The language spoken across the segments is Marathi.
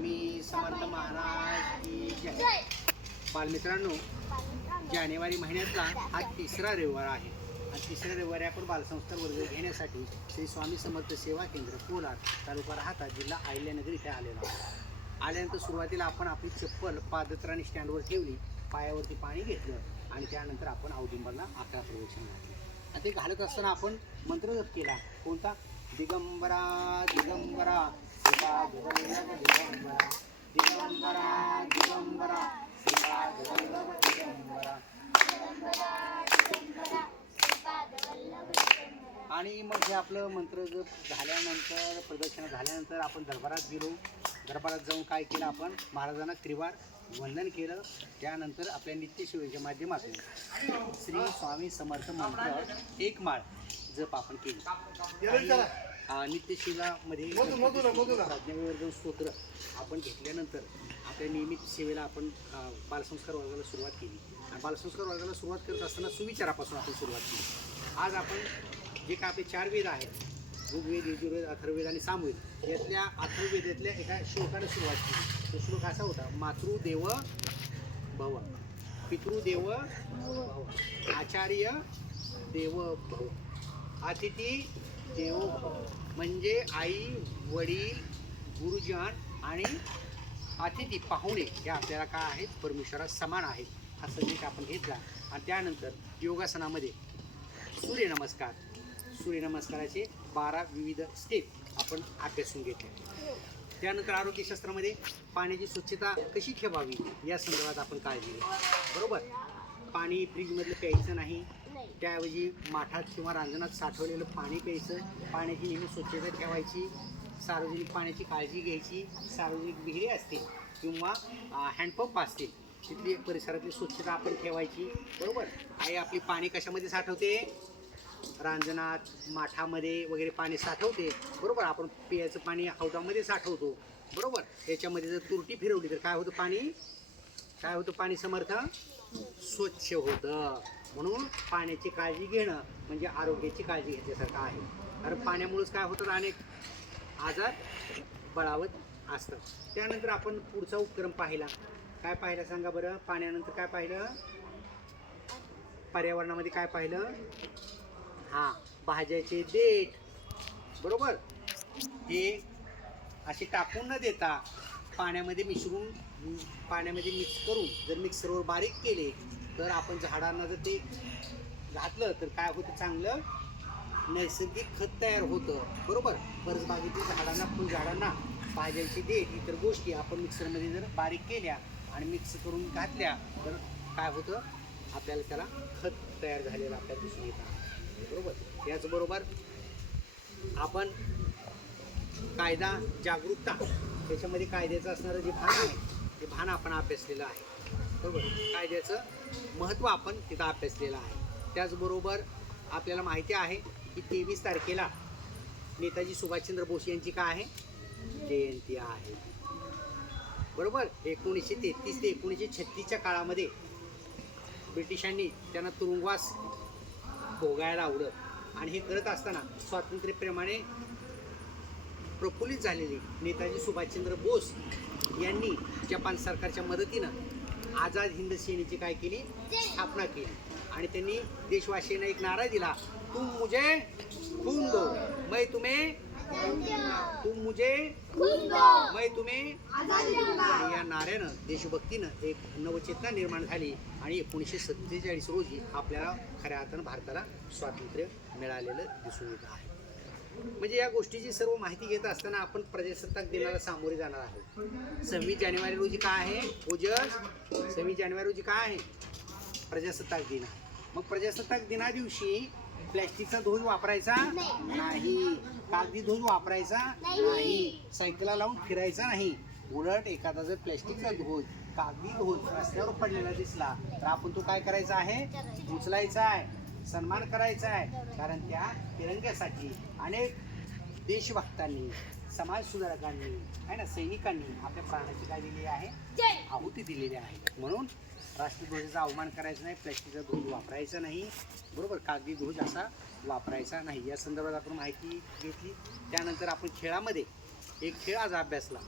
स्वामी समर्थ महाराज की जय. बालमित्रांनो जानेवारी महिन्यातला हा तिसरा रविवार आहे. आणि तिसऱ्या रविवारी आपण बालसंस्कार वर्ग घेण्यासाठी श्री स्वामी समर्थ सेवा केंद्र कोलार तालुका राहता जिल्हा अहिल्यानगर इथे आलेलो आहोत. आल्यानंतर सुरुवातीला आपण आपली चप्पल पादत्राणी स्टँडवर ठेवली पायावरती पाणी घेतलं आणि त्यानंतर आपण औदुंबरला अकरा प्रवेशन घातलं. आणि ते घालत असताना आपण मंत्र जप केला. कोणता? दिगंबरा दिगंबरा. आणि मग हे आपलं मंत्र जप झाल्यानंतर प्रदक्षिणा झाल्यानंतर आपण दरबारात गेलो. दरबारात जाऊन काय केलं आपण? महाराजांना त्रिवार वंदन केलं. त्यानंतर आपल्या नित्यसेवेच्या माध्यमातून श्री स्वामी समर्थ मंत्र एक माळ जप आपण केली. नित्यसेवामध्ये प्राज्ञाविवर्धन स्तोत्र आपण घेतल्यानंतर आपल्या नियमित सेवेला आपण बालसंस्कार वर्गाला सुरुवात केली. आणि बालसंस्कार वर्गाला सुरुवात करत असताना सुविचारापासून आपण सुरुवात केली. आज आपण जे काय आपले चार वेद आहेत ऋग्वेद यजुर्वेद अथर्ववेद आणि सामवेद यातल्या अथर्ववेदातल्या एका श्लोकाने सुरुवात केली. तो श्लोक असा होता मातृदेव भव. पितृदेव भव. आचार्य देव भव. अतिथी देव म्हणजे आई वडील गुरुजन आणि अतिथी पाहुणे हे आपल्याला काय आहेत? परमेश्वरा समान आहेत. हा संदेश आपण घेतला. आणि त्यानंतर योगासनामध्ये सूर्यनमस्कार सूर्यनमस्काराचे बारा विविध स्टेप आपण अभ्यासून घेतले. त्यानंतर आरोग्यशास्त्रामध्ये पाण्याची स्वच्छता कशी ठेवावी? या संदर्भात आपण काळजी घेऊ. बरोबर? पाणी फ्रीजमधलं प्यायचं नाही. त्याऐवजी माठात किंवा रांजणात साठवलेलं पाणी प्यायचं. पाण्याची नेहमी स्वच्छता ठेवायची. सार्वजनिक पाण्याची काळजी घ्यायची. सार्वजनिक विहिरी असतील किंवा हँडपंप असतील तिथली परिसरातली स्वच्छता आपण ठेवायची. बरोबर? आई आपली पाणी कशामध्ये साठवते? रांजणात माठामध्ये वगैरे पाणी साठवते. बरोबर? आपण पियाचं पाणी हौदामध्ये साठवतो. बरोबर? त्याच्यामध्ये जर तुरटी फिरवली तर काय होतं पाणी? काय होतं पाणी समर्थ? स्वच्छ होतं. म्हणून पाण्याची काळजी घेणं म्हणजे आरोग्याची काळजी घेतल्यासारखं आहे. कारण पाण्यामुळेच काय होतं अनेक आजार बळावत असतात. त्यानंतर आपण पुढचा उपक्रम पाहिला. काय पाहिलं सांगा बरं? पाण्यानंतर काय पाहिलं? पर्यावरणामध्ये काय पाहिलं? हां भाज्याचे देठ. बरोबर? हे असे टाकून न देता पाण्यामध्ये मिसळून पाण्यामध्ये मिक्स करून जर मिक्सरवर बारीक केले तर आपण झाडांना जर ते घातलं तर काय होतं चांगलं? नैसर्गिक खत तयार होतं. बरोबर? परसबागेतील झाडांना फुलझाडांना भाज्यांची देठ इतर गोष्टी आपण मिक्सरमध्ये जर बारीक केल्या आणि मिक्स करून घातल्या तर काय होतं? आपल्याला त्याला खत तयार झालेलं आपल्याला दिसून येतं. बरोबर? याचबरोबर आपण कायदा जागरूकता त्याच्यामध्ये कायद्याचं असणारं जे भान आहे ते भान आपण अभ्यासलेलं आहे. बरोबर? कायद्याचं महत्त्व आपण तिथं अभ्यासलेलं आहे. त्याचबरोबर आपल्याला माहिती आहे की तेवीस तारखेला नेताजी सुभाषचंद्र बोस यांची काय आहे? जयंती आहे. बरोबर? एकोणीसशे तेहतीस ते एकोणीसशे छत्तीसच्या काळामध्ये ब्रिटिशांनी त्यांना तुरुंगवास भोगायला आवडत आणि हे करत असताना स्वातंत्र्यप्रेमाने प्रफुल्लित झालेले नेताजी सुभाषचंद्र बोस यांनी जपान सरकारच्या मदतीनं आझाद हिंद सेनेची काय केली? स्थापना केली. आणि त्यांनी देशवासियांना एक नारा दिला. तुम मुझे खून दो मैं तुम्हें तुम मुझे मैं तुम्हें या नाऱ्यानं देशभक्तीनं एक नवचेतना निर्माण झाली आणि एकोणीसशे सत्तेचाळीस रोजी आपल्याला खऱ्या अर्थानं भारताला स्वातंत्र्य मिळालेलं दिसून येत आहे. म्हणजे या गोष्टीची सर्व माहिती घेत असताना आपण प्रजासत्ताक दिनाला सामोरे जाणार आहोत. सव्वीस जानेवारी रोजी काय आहे? ओजस सव्वीस जानेवारी रोजी काय आहे? प्रजासत्ताक दिन. आहे मग प्रजासत्ताक दिना दिवशी प्लॅस्टिकचा ध्वज वापरायचा? नाही. कागदी ध्वज वापरायचा? नाही. सायकलला लावून फिरायचा नाही. उलट एखादा जर प्लॅस्टिकचा ध्वज कागदी ध्वज रस्त्यावर पडलेला दिसला तर आपण तो काय करायचा आहे? उचलायचा आहे. सन्मान करायचा आहे. कारण त्या तिरंग्यासाठी अनेक देशभक्तांनी समाजसुधारकांनी आहे ना सैनिकांनी आपल्या प्राणाची काय दिली आहे. आहुती दिलेली आहे. म्हणून राष्ट्रध्वजाचा अवमान करायचा नाही प्लॅस्टिकचा ध्वज वापरायचा नाही. बरोबर? कागदी ध्वज असा वापरायचा नाही. या संदर्भात आपण माहिती घेतली. त्यानंतर आपण खेळामध्ये एक खेळ आज अभ्यासला.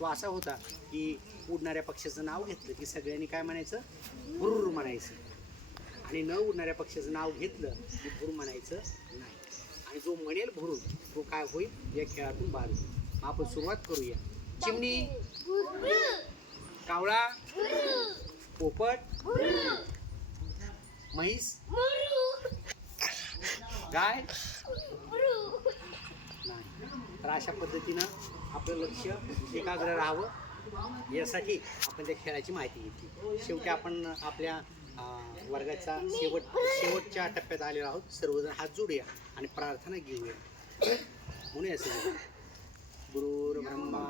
तो असा होता की उडणाऱ्या पक्ष्याचं नाव घेतलं की सगळ्यांनी काय म्हणायचं? भुर्र म्हणायचं. आणि न उडणाऱ्या पक्ष्याचं नाव घेतलं की भुर म्हणायचं नाही. आणि जो म्हणेल भुरून तो काय होईल? या खेळातून बाद होईल. आपण सुरुवात करूया. चिमणी. कावळा. पोपट. म्हैस. गाय. नाही. तर अशा पद्धतीनं आपलं लक्ष एकाग्र राहावं. यासाठी आपण त्या खेळाची माहिती घेतली. शेवटी आपण आपल्या वर्गाचा शेवट शेवटच्या टप्प्यात आलेलो आहोत. सर्वजण हात जोडूया आणि प्रार्थना घेऊया. म्हणूया असे गुरुर ब्रह्मा